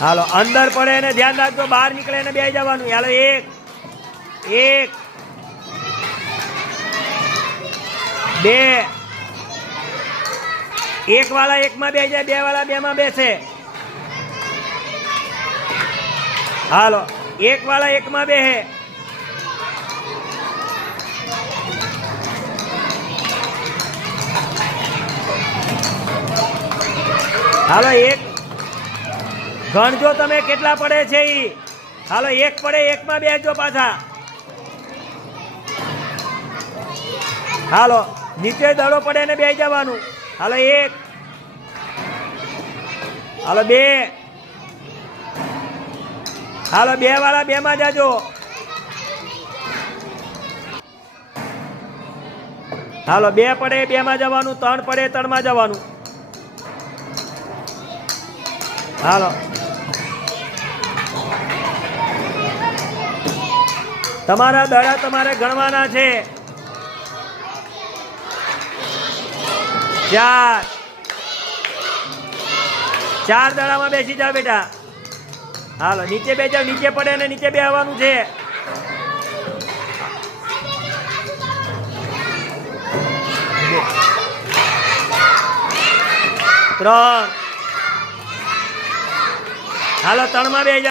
હાલો અંદર પડે ને ધ્યાન રાખજો, બહાર નીકળે ને બેસી જવાનું. હાલો એક એક બે, એક વાળા એકમાં બેસી જાય, બે વાળા બેમાં બેસે. હાલો એક વાળા એકમાં બેસે. હાલો એક ગણજો તમે કેટલા પડે છે ઈ. હાલો એક પડે એકમાં બેસજો પાછા. હાલો નીચે દડો પડે ને બેસી જવાનું. હાલો એક, હાલો બે, હાલો બે વાળા બેમાં જાજો. હાલો બે પડે બેમાં જવાનું, ત્રણ પડે ત્રણમાં જવાનું. હાલો તમારા દડા તમારે ગણવાના છે. ચાર, ચાર દડામાં બેસી જાઓ બેટા. હાલો નીચે બે જાઓ, નીચે પડે ને નીચે બેસવાનું છે. ત્રણ, હાલો ત્રણમાં બે જાઓ.